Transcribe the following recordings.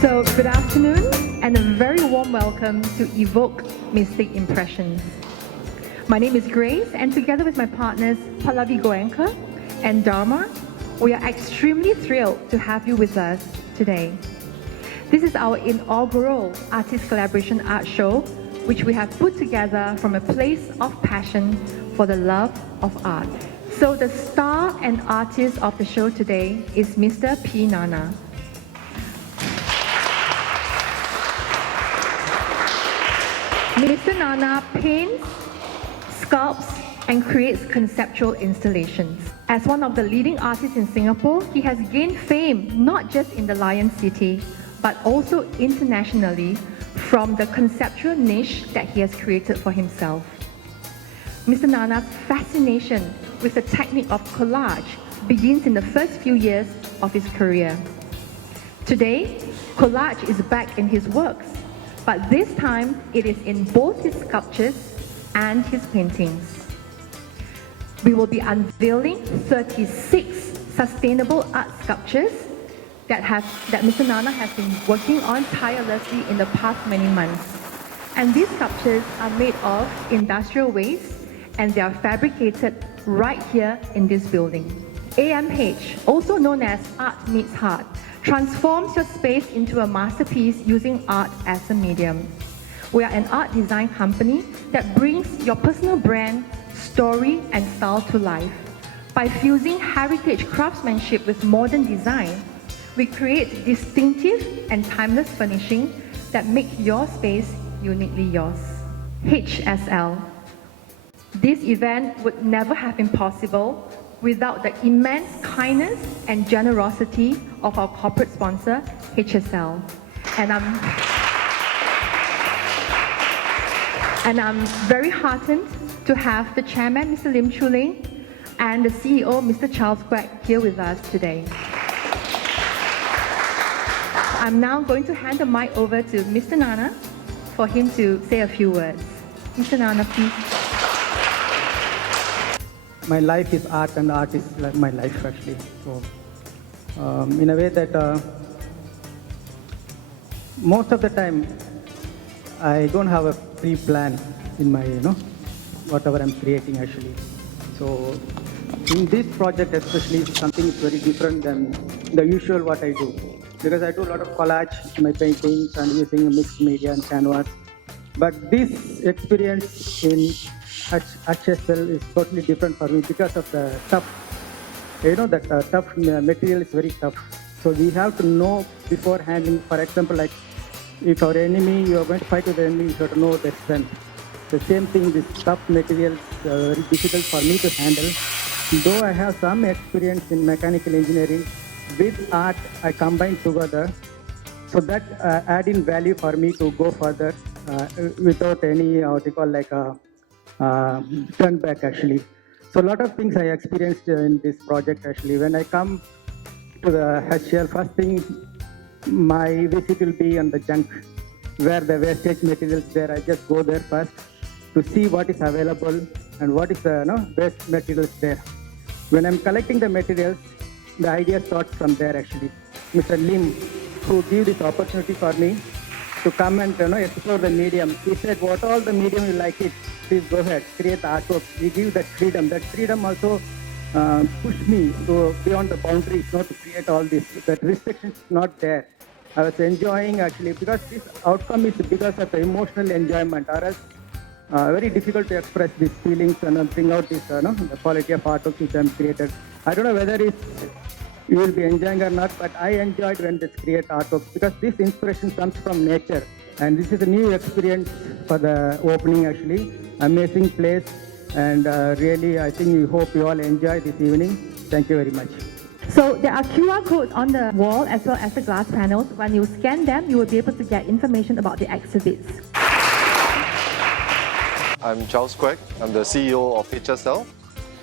So, good afternoon and a very warm welcome to Evoke Mystic Impressions. My name is Grace, and together with my partners Pallavi Goenka and Dharma, we are extremely thrilled to have you with us today. This is our inaugural Artist Collaboration Art Show, which we have put together from a place of passion for the love of art. So the star and artist of the show today is Mr. P. Gnana. Mr. Gnana paints, sculpts, and creates conceptual installations. As one of the leading artists in Singapore, he has gained fame not just in the Lion City, but also internationally from the conceptual niche that he has created for himself. Mr. Gnana's fascination with the technique of collage begins in the first few years of his career. Today, collage is back in his works, but this time it is in both his sculptures and his paintings. We will be unveiling 36 sustainable art sculptures that Mr. Gnana has been working on tirelessly in the past many months. And these sculptures are made of industrial waste, and they are fabricated right here in this building. AMH, also known as Art Meets Heart, transforms your space into a masterpiece using art as a medium. We are an art design company that brings your personal brand, story, and style to life. By fusing heritage craftsmanship with modern design, we create distinctive and timeless furnishing that make your space uniquely yours. HSL. This event would never have been possible without the immense kindness and generosity of our corporate sponsor, HSL. And I'm very heartened to have the chairman, Mr. Lim Chu Ling, and the CEO, Mr. Charles Quek, here with us today. I'm now going to hand the mic over to Mr. Gnana for him to say a few words. Mr. Gnana, please. My life is art, and art is like my life actually. So, in a way that most of the time, I don't have a pre-plan in my, whatever I'm creating actually. So, in this project especially, something is very different than the usual what I do. Because I do a lot of collage in my paintings and using a mixed media and canvas. But this experience in HSL is totally different for me because of the tough, tough material is very tough. So we have to know beforehand, for example, like if our enemy, you are going to fight with the enemy, you have to know their strength. The same thing, this tough material is very difficult for me to handle. Though I have some experience in mechanical engineering, with art, I combine together, so that add in value for me to go further without any what you call like a turn back actually. So a lot of things I experienced in this project actually. When I come to the HSL, first thing my visit will be on the junk, where the wastage materials there. I just go there first to see what is available and what is the waste materials there. When I'm collecting the materials, the idea starts from there actually. Mr. Lim, who gave this opportunity for me to come and explore the medium. He said, what all the medium you like it, please go ahead, create the artwork. We give that freedom. That freedom also pushed me to beyond the boundaries, to create all this. That restriction is not there. I was enjoying actually, because this outcome is because of the emotional enjoyment, or else very difficult to express these feelings and bring out this, the quality of artwork which I'm created. I don't know whether you will be enjoying or not, but I enjoyed when this create artwork because this inspiration comes from nature. And this is a new experience for the opening actually. Amazing place, and really I think we hope you all enjoy this evening. Thank you very much. So there are QR codes on the wall as well as the glass panels. When you scan them, you will be able to get information about the exhibits. I'm Charles Quek. I'm the CEO of HSL.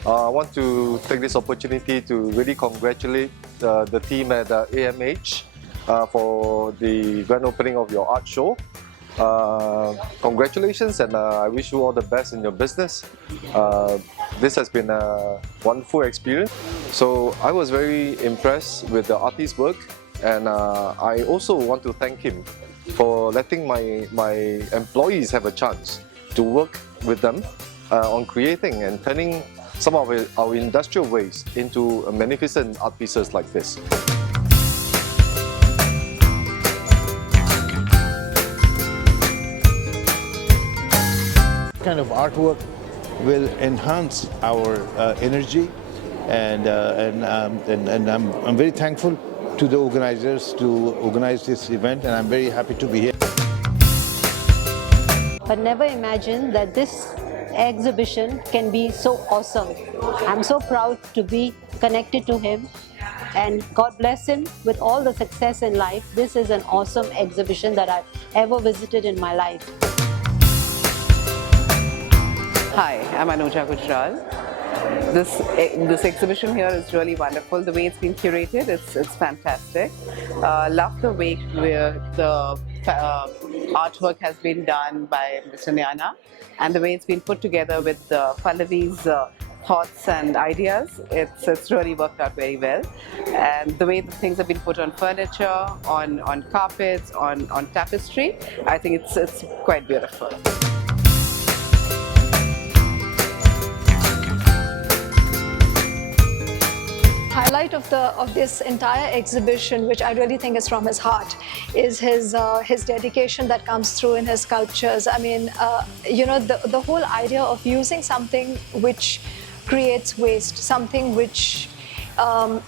I want to take this opportunity to really congratulate the team at AMH for the grand opening of your art show. Congratulations, and I wish you all the best in your business. This has been a wonderful experience. So I was very impressed with the artist's work. And I also want to thank him for letting my employees have a chance to work with them on creating and turning some of our industrial waste into magnificent art pieces like this. Kind of artwork will enhance our energy, and I'm very thankful to the organizers to organize this event, and I'm very happy to be here. But never imagined that this exhibition can be so awesome. I'm so proud to be connected to him, and God bless him with all the success in life. This is an awesome exhibition that I've ever visited in my life. Hi, I'm Anuja Gujral. This exhibition here is really wonderful. The way it's been curated, it's fantastic. Love the way the artwork has been done by Mr. Gnana, and the way it's been put together with Pallavi's thoughts and ideas. It's really worked out very well. And the way the things have been put on furniture, on carpets, on tapestry, I think it's quite beautiful. Highlight of this entire exhibition, which I really think is from his heart, is his dedication that comes through in his sculptures. I mean, the whole idea of using something which creates waste, something which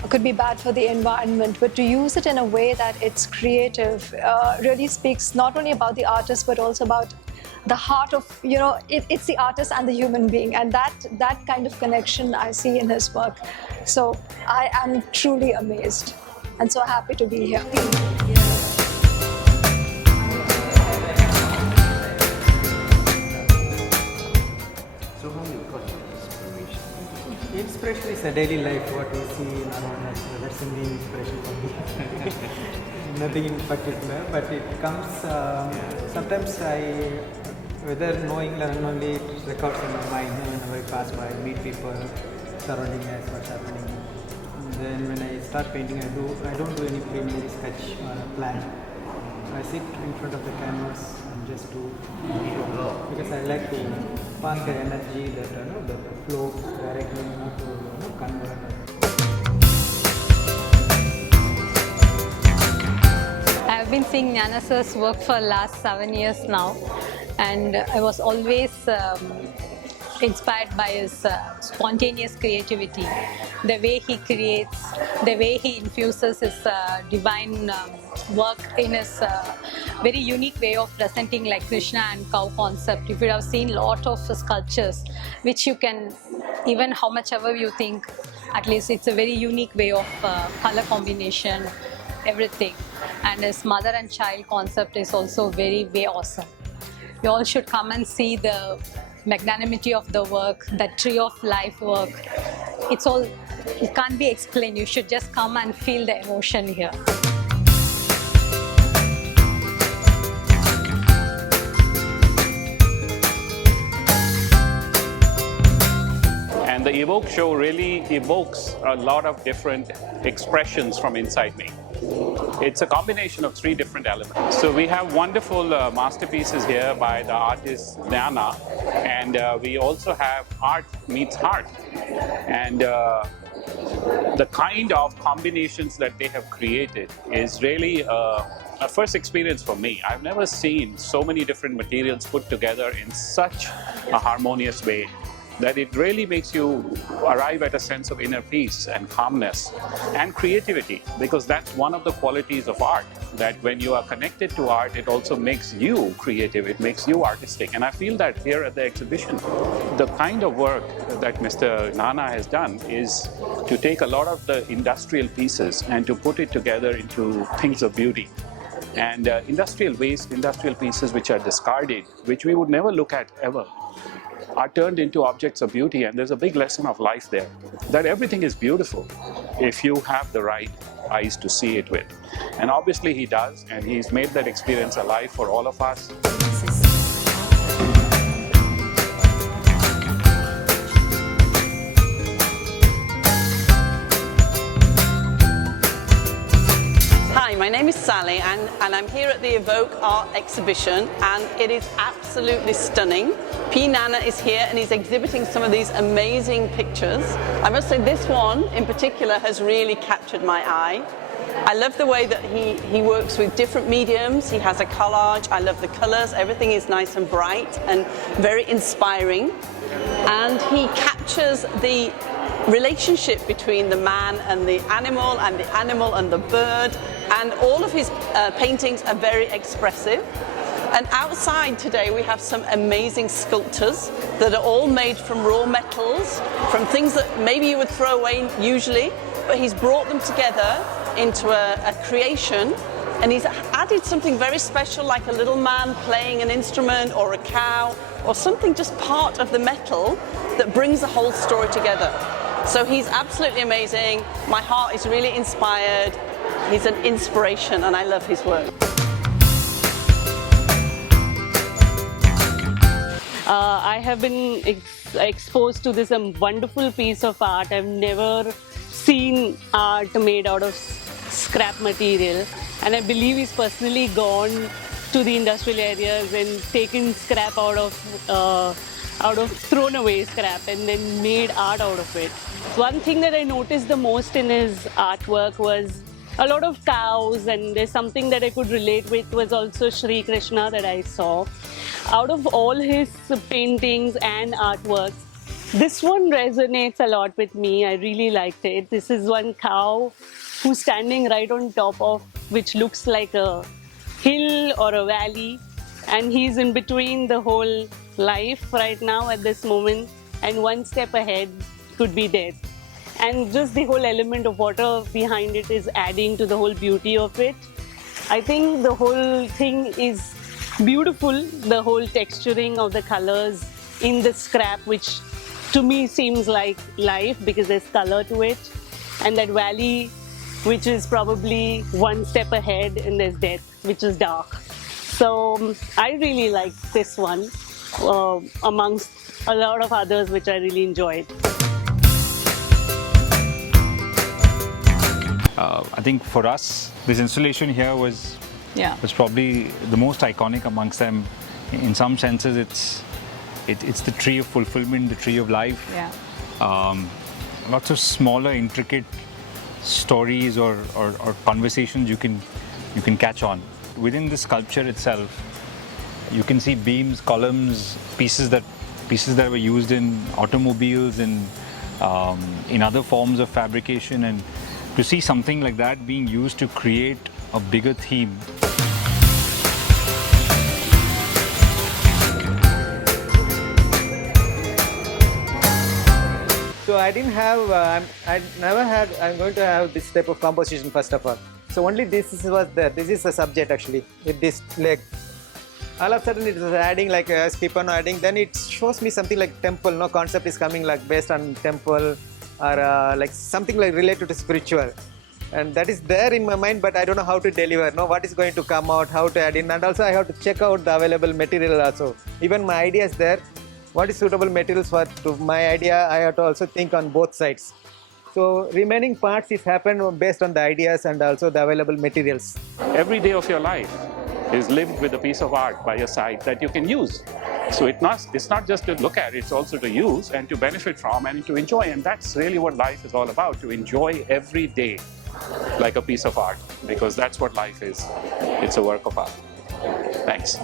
could be bad for the environment, but to use it in a way that it's creative really speaks not only about the artist but also about the heart of, it's the artist and the human being, and that kind of connection I see in his work. So I am truly amazed and so happy to be here. So how you got your inspiration? Inspiration is a daily life, what we see around us. That's the main inspiration for me. Nothing in particular, but it comes, sometimes whether knowingly or unknowingly, it records in my mind whenever I pass by, meet people surrounding us, what's happening. And then when I start painting, I don't do any preliminary sketch or plan. I sit in front of the canvas and just do flow, because I like to pass the energy that the flow directly to convert. I've been seeing Gnana sir's work for the last 7 years now, and I was always inspired by his spontaneous creativity, the way he creates, the way he infuses his divine work in his very unique way of presenting, like Krishna and cow concept. If you have seen a lot of sculptures, which you can, even how much ever you think, at least it's a very unique way of color combination, everything. And his mother and child concept is also very awesome. You all should come and see the magnanimity of the work, the tree of life work. It can't be explained. You should just come and feel the emotion here. And the Evoke show really evokes a lot of different expressions from inside me. It's a combination of 3 different elements. So we have wonderful masterpieces here by the artist Gnana, and we also have art meets heart. And the kind of combinations that they have created is really a first experience for me. I've never seen so many different materials put together in such a harmonious way that it really makes you arrive at a sense of inner peace and calmness and creativity, because that's one of the qualities of art, that when you are connected to art, it also makes you creative, it makes you artistic. And I feel that here at the exhibition, the kind of work that Mr. Gnana has done is to take a lot of the industrial pieces and to put it together into things of beauty. And industrial waste, industrial pieces which are discarded, which we would never look at ever, are turned into objects of beauty. And there's a big lesson of life there, that everything is beautiful if you have the right eyes to see it with. And obviously he does, and he's made that experience alive for all of us. my name is Sally and I'm here at the Evoke Art Exhibition and it is absolutely stunning. Gnana is here and he's exhibiting some of these amazing pictures. I must say this one in particular has really captured my eye. I love the way that he works with different mediums. He has a collage. I love the colors. Everything is nice and bright and very inspiring. And he captures the relationship between the man and the animal and the bird. And all of his paintings are very expressive. And outside today we have some amazing sculptures that are all made from raw metals, from things that maybe you would throw away usually, but he's brought them together into a creation, and he's added something very special like a little man playing an instrument or a cow or something, just part of the metal that brings the whole story together. So he's absolutely amazing. My heart is really inspired. He's an inspiration and I love his work. I have been exposed to this wonderful piece of art. I've never seen art made out of scrap material, and I believe he's personally gone to the industrial areas and taken scrap out of thrown away scrap and then made art out of it. One thing that I noticed the most in his artwork was a lot of cows, and there's something that I could relate with was also Shri Krishna that I saw. Out of all his paintings and artworks, this one resonates a lot with me. I really liked it. This is one cow who's standing right on top of which looks like a hill or a valley, and he's in between the whole life right now at this moment, and one step ahead could be death. And just the whole element of water behind it is adding to the whole beauty of it. I think the whole thing is beautiful, the whole texturing of the colors in the scrap, which to me seems like life because there's color to it, and that valley which is probably one step ahead, and there's death which is dark. So I really like this one amongst a lot of others which I really enjoyed. I think for us, this installation here was probably the most iconic amongst them. In some senses, it's the tree of fulfillment, the tree of life. Lots of smaller, intricate stories or conversations you can catch on. Within the sculpture itself, you can see beams, columns, pieces that were used in automobiles and in other forms of fabrication, and to see something like that being used to create a bigger theme. So I didn't have, I'm going to have this type of composition first of all. So only this was there. This is a subject actually with this leg. All of a sudden it was adding, like as keep on adding, then it shows me something like temple. No concept is coming like based on temple or like something like related to spiritual. And that is there in my mind, but I don't know how to deliver, no, what is going to come out, how to add in, and also I have to check out the available material also. Even my idea is there, what is suitable materials for to my idea, I have to also think on both sides. So remaining parts is happened based on the ideas and also the available materials. Every day of your life is lived with a piece of art by your side that you can use. So it's not just to look at, it's also to use and to benefit from and to enjoy. And that's really what life is all about, to enjoy every day like a piece of art, because that's what life is. It's a work of art. Thanks.